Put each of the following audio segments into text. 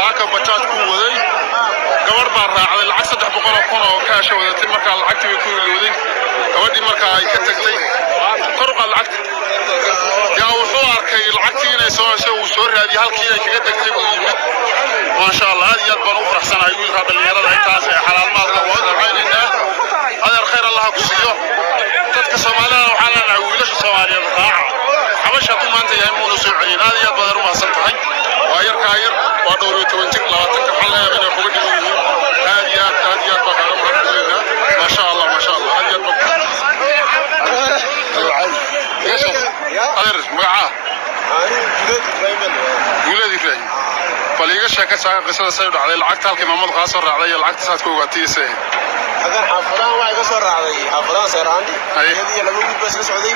saaka bajaaj ku waday gabar baa raacday lacag 300 kun oo kaash wadatay markaa lacagtii ku ilowday gabadhii markaa ay ka tagtay kor u qaad lacagta yaa wuxuu arkay lacagtii inay soo raadiyay halkii ay kaga tagtay oo yimid ma sha Allah aad iyo aad baan u faraxsanahay wiilka dhalinyarada intaas ee xalaal maalka waa ducaynayna adeer khayr Allah ku siiyo dadka Soomaaliyeed waxaa la nahay wiilasha Soomaaliyeed raaca xabasha ku maanta yahay muuna soo celin aad iyo aad badan u mahadsan tahay waa yar ka yar waa dhowr iyo 20 jir 20 ka xal inay kuga dhigan yihiin aad iyo aad baan u mahadsanayna ma sha Allah aad iyo aad baan adeer magaca guuleed Ibrahim faliga shaka saaka qisada say dhacday lacagta halkii maamul qaas soo raacday lacagta saad ku ogaatay agar xaafadaan waa iga soo raacday xaafadaan seeraandi ayadii laba mid bas la socday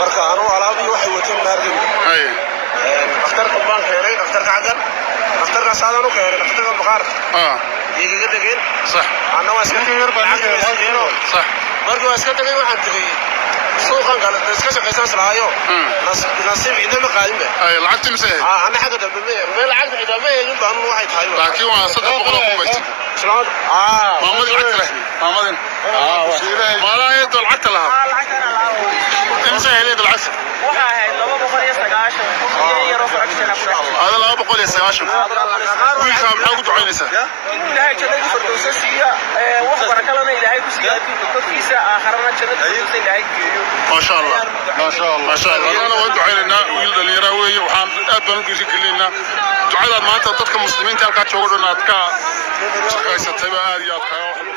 marka aanu alaabii waxay wateen maargin dhakhtarka baan keenay dhakhtarka cagar dhakhtarka saadaan u keenay dhakhtarka baqaar iga degeen sax ana waa iska tagay sax markii waa iska tagay waxaan tagay suuqan kale iska shaqaysan salaayo nasiib idama qaadin ay lacagtii misay ana xaga dambe meel lacagta idama eegin baan waxay tahay laakiin waa 300 kun bayt سلام محمد العتله محمد ما لا يد العتله لها امسح يد العسل هذا لا بقول يا سياشم وين كان حاجه عينسه لا جلد فردوسيه وخبر كلنا الهي كسياسه اخرنا جلد الهي ما شاء الله ما شاء الله ما شاء الله انا وانت عيننا ويل دليرا وي waxaan aad baan u gudbinaa ducada maanta dadka muslimiinta halka jooga dhonaadka shaqaysatay aad iyo aad